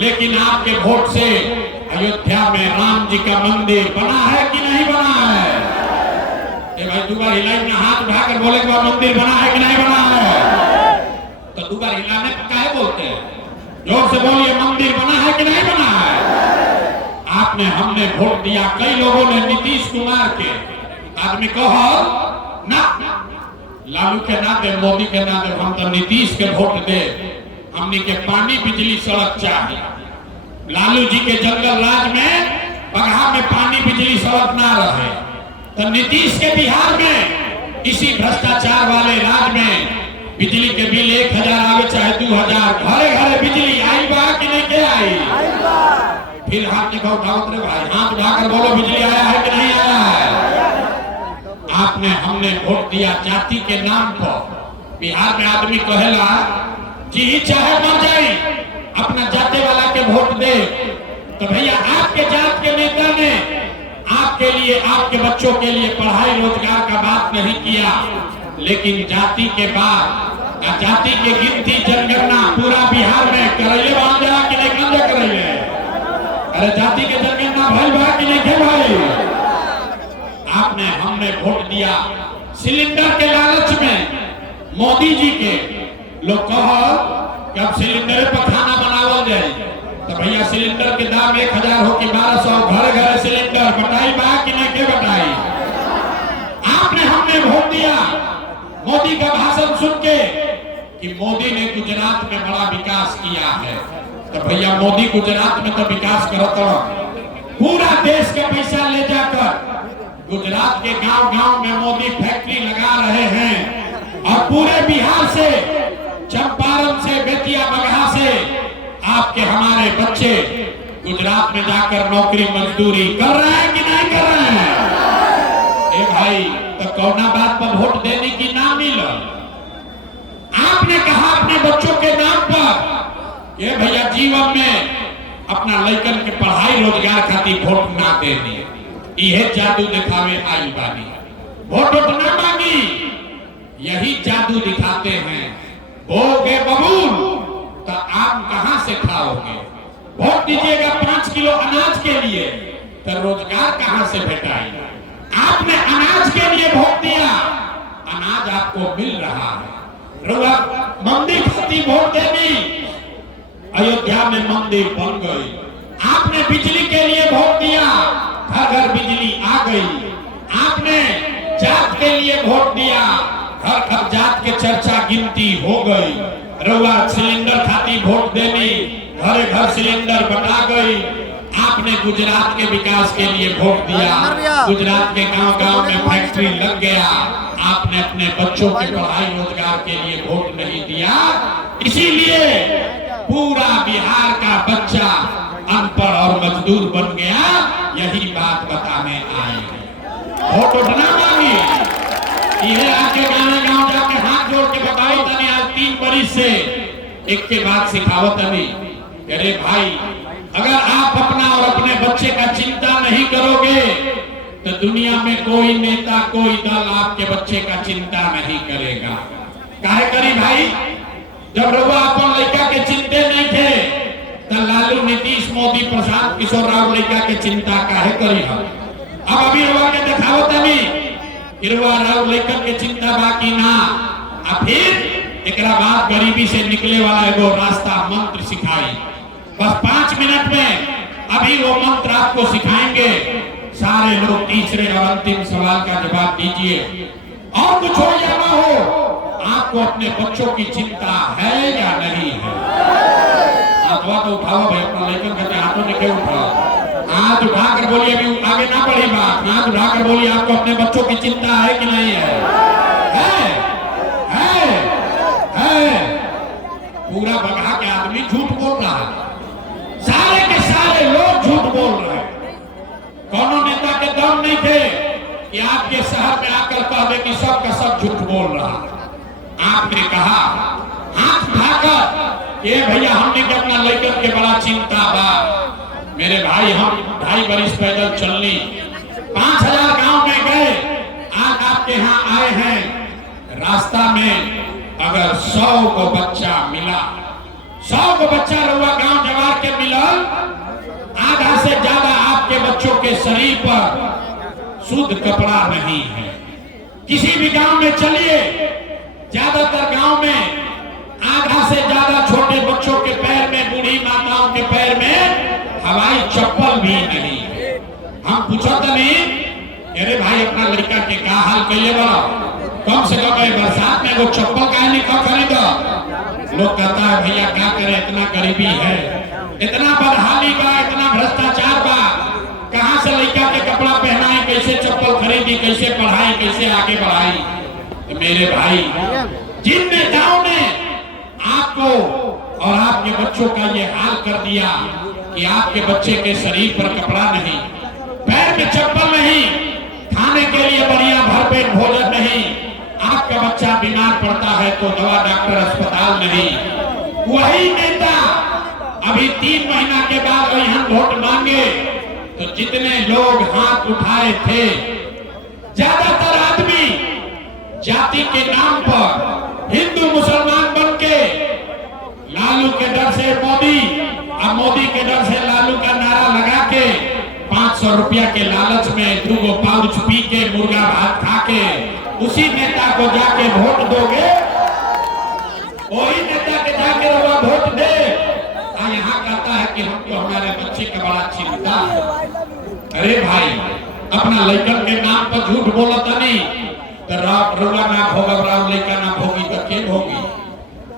लेकिन आपके वोट से अयोध्या में राम जी का मंदिर बना है कि नहीं बना है? ये भाई दुबारा हिलाई में हाथ उठाकर बोले कि मंदिर बना है कि नहीं बना है? तो दुबारा हिलाने पर काहे बोलते हैं? जोर से बोलिए, मंदिर बना है कि नहीं बना है? आपने हमने वोट दिया, कई लोगों ने नीतीश कुमार के आदमी कहो ना, लालू के ना दे, मोदी के ना दे, हम तो नीतीश के वोट दे। हमने के पानी बिजली सड़क चाहिए। लालू जी के जंगल राज में बगहा में पानी बिजली सड़क ना रहे, तो नीतीश के बिहार में इसी भ्रष्टाचार वाले राज में बिजली के बिल 1000 आवे चाहे 2000, घरे घरे बिजली आई बा कि नहीं के आई? फिर हाथ दिखाओ उठाओ रे भाई, हाथ उठाकर बोलो बिजली आया है कि नहीं आया है? आपने हमने वोट दिया जाति के नाम पर। बिहार में आदमी कहेला जी चाहे मर जाए अपना जाते वाला के वोट दे। तो भैया आपके जात के नेता ने आपके लिए, आपके बच्चों के लिए पढ़ाई रोजगार का बात नहीं किया, लेकिन जाति के बाद जाति के गिनती जनगणना पूरा बिहार में करैले बांध रहा कि नहीं बंद करैले? अरे जाति के जनगणना भइल बा कि नहीं के भाई? आपने हमने वोट दिया सिलेंडर के लालच में। मोदी जी के लोग कहो कि अब सिलेंडर पर खाना बनावल जाए, तो भैया सिलेंडर के दाम 1000 हो कि 1200, घर घर सिलेंडर बटाई बा कि नहीं के बटाई? आपने हमने वोट दिया मोदी का भाषण सुन के कि मोदी ने गुजरात में बड़ा विकास किया है। तो भैया मोदी गुजरात में तो विकास करता, पूरा देश का पैसा ले जाकर गुजरात के गांव-गांव में मोदी फैक्ट्री लगा रहे हैं, और पूरे बिहार से, चंपारण से, बेतिया बगहा से आपके हमारे बच्चे गुजरात में जाकर नौकरी मजदूरी कर रहे हैं कि नहीं कर रहे हैं? ए भाई, तो कौना बात पर वोट देने की ना मिल? आपने कहा अपने बच्चों के नाम पर ये भैया जीवन में अपना लड़कन के पढ़ाई रोजगार खातिर वोट ना देनी, यह जादू दिखावे आई बानी। वोट ना मांगी, यही जादू दिखाते हैं। बोगे बबूल तो आप कहां से खाओगे? वोट दीजिएगा 5 किलो अनाज के लिए, तो रोजगार कहां से भेटाएगा? आपने अनाज के लिए वोट दिया, अनाज आपको मिल रहा है। मंदिर खाती वोट देनी, अयोध्या में मंदिर बन गई। आपने बिजली के लिए वोट दिया, घर घर बिजली आ गई। आपने जात के लिए वोट दिया, घर घर जात के चर्चा गिनती हो गई। रउआ सिलेंडर खाती वोट देनी, घरे घर सिलेंडर बटा गई। आपने गुजरात के विकास के लिए वोट दिया, गुजरात के गांव-गांव में फैक्ट्री लग गया। आपने अपने बच्चों के पढ़ाई रोजगार के लिए वोट नहीं दिया, इसीलिए पूरा बिहार का बच्चा अनपढ़ और मजदूर बन गया। यही बात बताने आए हैं। वोट उठना मांगी, यह आके गाँव जाके हाथ जोड़ के बताओ तनी, आज 3 बरिस से एक के बाद सिखावत अभी। अरे भाई, अगर आप अपना और अपने बच्चे का चिंता नहीं करोगे तो दुनिया में कोई नेता, कोई दल आपके बच्चे का चिंता नहीं करेगा। काहे करी भाई? जब रउआ अपन लड़का के चिंते नहीं थे, तो लालू, नीतीश, मोदी, प्रशांत किशोर राव लड़का के चिंता काहे करी? अब अभी रउआ के दिखाओ तनी रउआ राव लड़का के चिंता बाकी ना। अब फिर एकरा बाद गरीबी से निकले वाला एगो रास्ता मंत्र सिखाई, बस 5 मिनट में अभी वो मंत्र आपको सिखाएंगे। सारे लोग तीसरे और अंतिम सवाल का जवाब दीजिए। और कुछ हो या ना हो, आपको अपने बच्चों की चिंता है या नहीं है? हाथवा तो उठाओ भाई, अपना लेकर कहते हाथों ने क्यों उठाओ? हाथ उठाकर बोलिए, अभी आगे ना बढ़ी बात। हाथ उठाकर बोलिए, आपको अपने बच्चों की चिंता है कि नहीं है? पूरा बगहा के आदमी झूठ बोल रहा है, सारे के सारे लोग झूठ बोल रहे हैं। कौनो नेता के दम नहीं थे कि आपके शहर में आकर कह दे कि सब का सब झूठ बोल रहा है। आपने कहा हाथ उठाकर, ये भैया हमने के अपना लड़कन के बड़ा चिंता बा। मेरे भाई, हम 2.5 बरिस पैदल चलनी, 5000 गांव में गए, आज आपके यहाँ आए हैं। रास्ता में अगर 100 को बच्चा मिला 100 को बच्चा रहुआ गांव जवार के मिलल, आधा से ज्यादा आपके बच्चों के शरीर पर शुद्ध कपड़ा नहीं है। किसी भी गांव में चलिए, ज्यादातर गांव में आधा से ज्यादा छोटे बच्चों के पैर में, बूढ़ी माताओं के पैर में हवाई चप्पल भी नहीं है। हम पूछो तो नहीं, अरे भाई अपना लड़का के का हाल कहिए बड़ा, कम से कम बरसात में वो चप्पल का नहीं खरीदो। लोग कहता है भैया क्या करे, इतना गरीबी है, इतना बदहाली बा, इतना भ्रष्टाचार बा, कहां से लड़का के कपड़ा पहनाए, कैसे चप्पल खरीदी, कैसे पढ़ाई, कैसे आगे बढ़ाई। तो मेरे भाई, जिन नेताओं ने आपको और आपके बच्चों का ये हाल कर दिया कि आपके बच्चे के शरीर पर कपड़ा नहीं, पैर में चप्पल नहीं, खाने के लिए बढ़िया भरपेट भोजन नहीं, आपका बच्चा बीमार पड़ता है तो दवा डॉक्टर अस्पताल नहीं, वही नेता अभी 3 महीना के बाद यहाँ वोट मांगे तो जितने लोग हाथ उठाए थे, ज्यादातर आदमी जाति के नाम पर हिंदू मुसलमान बन के लालू के डर से मोदी, अब मोदी के डर से लालू का नारा लगा के 500 रुपया के लालच में 2 पाउच पी के, मुर्गा भात खा के उसी नेता को जाके वोट दोगे, वही नेता के जाके वोट दे। यहाँ कहता है कि हमको हमारे बच्चे का बड़ा चिंता है। अरे भाई, अपना लड़कन के नाम पर झूठ बोला था नहीं तो रुआ ना भोगा, राम लड़का ना भोगी तो के भोगी।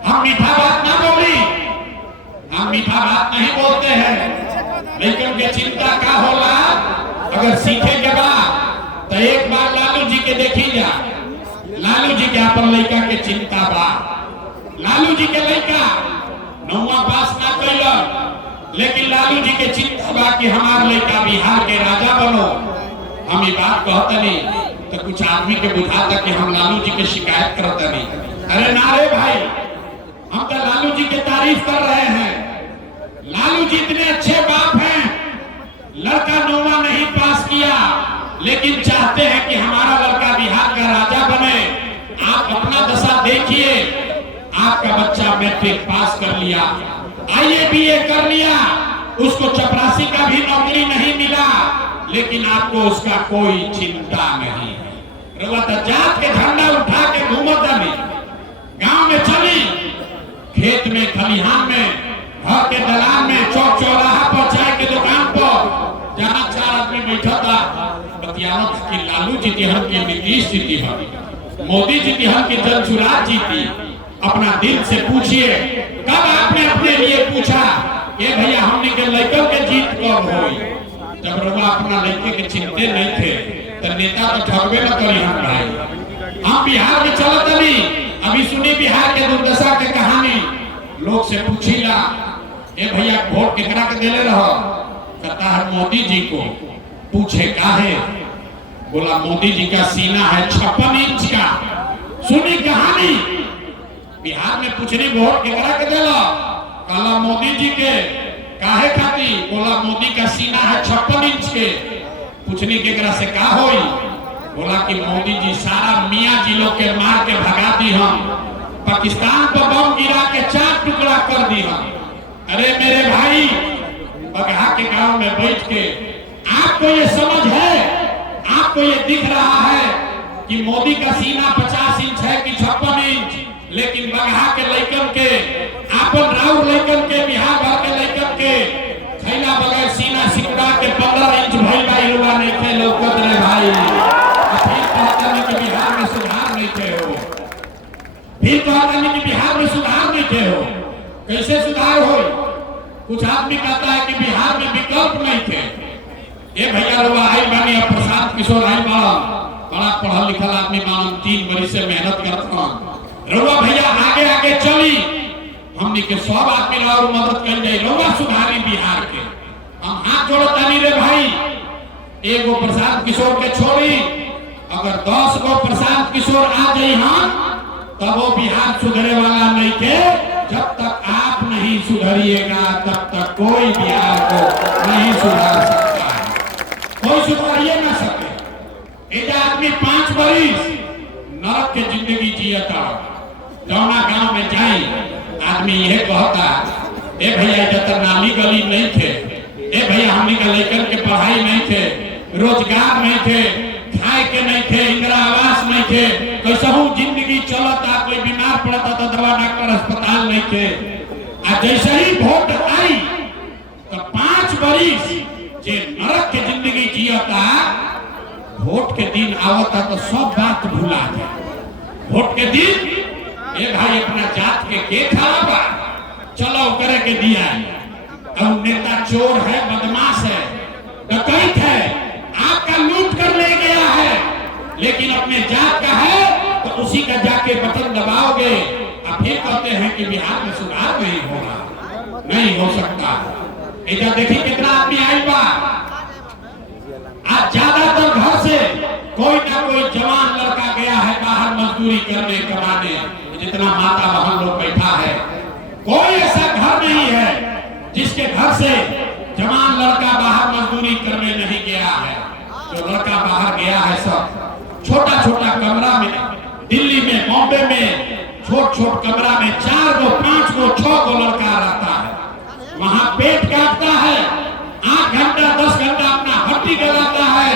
हम मीठा बात ना बोली, हम मीठा बात नहीं बोलते हैं, लेकिन के चिंता का होला। अगर सीखे के बाद तो एक बार लालू जी के देखी जा, लालू जी के अपन लड़का के चिंता बा। लालू जी के लड़का 9वां पास ना कैला, लेकिन लालू जी के चिंता बा कि हमार लड़का बिहार के राजा बनो। हम ये बात कहते नहीं तो कुछ आदमी के बुझाता कि हम लालू जी के शिकायत करते नहीं। अरे ना रे भाई, हम तो लालू जी की तारीफ कर रहे हैं। लालू जी इतने अच्छे बाप हैं, लड़का 9वां नहीं पास किया लेकिन चाहते हैं कि हमारा लड़का बिहार का राजा बने। आप अपना दशा देखिए, आपका बच्चा मैट्रिक पास कर लिया, IABA कर लिया, उसको चपरासी का भी नौकरी नहीं मिला, लेकिन आपको उसका कोई चिंता नहीं है। जात के झंडा उठा के घूमत नहीं, गांव में चली, खेत में, खलिहान में, घर के दलान में, चौक चौराहा पर, चाय के दुकान पर, जहाँ 4 आदमी बैठा था, बतियावत कि लालू जी की हम की, नीतीश जी की हम, मोदी जी की हम की, जनसुराज जी की। अपना दिल से पूछिए, कब आपने अपने लिए पूछा ये भैया हमने के लड़कों के जीत कब हुई? जब रुआ अपना लड़के के चिंते नहीं थे तो नेता तो ठगबे न करी। हम भाई, हम बिहार में चलत नहीं, अभी सुनी बिहार के दुर्दशा के कहानी। लोग से पूछीला, ए भैया वोट केकरा के देले रहो? कहता है मोदी जी को। पूछे काहे? बोला मोदी जी का सीना है 56 इंच का। सुनी कहानी, बिहार में पूछनी वोट केकरा के देला? कहला मोदी जी के। काहे खाती? बोला मोदी का सीना है 56 इंच के। पूछनी केकरा से का होई? बोला कि मोदी जी सारा मियाँ जी लोग के मार के भगा दी, हम पाकिस्तान पर बम गिरा के 4 टुकड़ा कर दी हम। अरे मेरे भाई, बगहा के गांव में बैठ के आपको ये समझ है, आपको ये दिख रहा है कि मोदी का सीना 50 इंच है कि 56 इंच, लेकिन बगहा के लड़कन के, आपन राउर लड़कन के, बिहार भर के लड़कन के खैला बगैर सीना सिकुड़ा के 15 इंच भइल बा। युवा नहीं थे लौकत रे भाई। फिर कहता नहीं कि बिहार में सुधार नहीं थे हो, फिर कहता नहीं कि बिहार में सुधार नहीं थे हो। कैसे सुधार हो? कुछ आदमी कहता है कि बिहार में विकल्प नहीं थे। ये भैया रुआ आई बानी, अब प्रशांत किशोर आई बड़ा बड़ा पढ़ल लिखल आदमी मानम, 3 बरिस से मेहनत करता। रुआ भैया आगे आगे चली, हमनी के सब आदमी और मदद कर जाए, रुआ सुधारी बिहार के। हम हाथ जोड़ता नहीं रे भाई। एगो प्रशांत किशोर के छोड़ी, अगर 10 गो प्रशांत किशोर आ जाए हम, तब वो बिहार सुधरे वाला नहीं थे। जब तक आप नहीं सुधरिएगा तब तक कोई बिहार को नहीं सुधार सकता है, कोई सुधारिए ना सके। एक आदमी 5 बरिस नरक के जिंदगी जियता, जौना गांव में जाए आदमी यह कहता ए भैया जब नाली गली नहीं थे, ए भैया हमनी का लेकर के पढ़ाई नहीं थे, रोजगार नहीं थे, खाए के नहीं थे, इंदिरा आवास नहीं थे, कैसहू जिंदगी चलता, कोई बीमार पड़ता तो दवा डॉक्टर अस्पताल नहीं थे। जैसे ही वोट आई तो 5 बरिस जे नरक के जिंदगी जियता, वोट के दिन आवता तो सब बात भुला जाए। वोट के दिन ये भाई अपना जात के खराबा चलो करे के दिया, अब नेता चोर है, बदमाश है, डकैत है, आपका लूट कर ले गया है, लेकिन अपने जात का है तो उसी का जाके बटन दबाओगे और फिर कहते हैं कि बिहार में सुधार नहीं होगा, नहीं हो सकता। इधर देखिए कितना आदमी आई बा, आज ज्यादातर घर से कोई ना कोई जवान लड़का गया है बाहर मजदूरी करने कमाने, जितना माता बहन लोग बैठा है, कोई ऐसा घर नहीं है जिसके घर से जवान लड़का बाहर मजदूरी करने नहीं गया है। जो लड़का बाहर गया है सब छोटा छोटा कमरा में, दिल्ली में, बॉम्बे में छोट छोट कमरा में 4 गो 5 गो 6 गो लड़का रहता है, वहां पेट काटता है, 8 घंटा 10 घंटा अपना हड्डी गलाता है,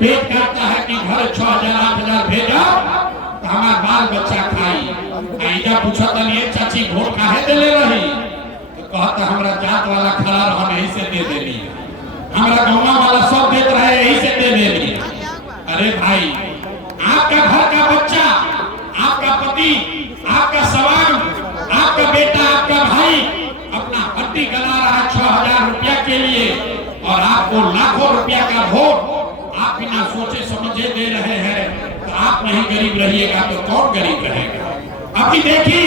पेट काटता है कि घर 6000 8000 भेजा तो हमारा बाल बच्चा खाई। ऐजा पूछा तनी चाची वोट काहे देले रही, तो कहता हमरा जात वाला खड़ा रहा यही से दे देनी, हमरा गांव वाला सब देत रहे यही से दे देनी। अरे भाई, आपका घर का बच्चा, आपका पति, आपका सवाल, आपका बेटा, आपका भाई अपना हड्डी गला रहा है 6000 रुपया के लिए, और आपको लाखों रुपया का वोट आप बिना सोचे समझे दे रहे हैं, तो आप नहीं गरीब रहिएगा तो कौन गरीब रहेगा। अभी देखिए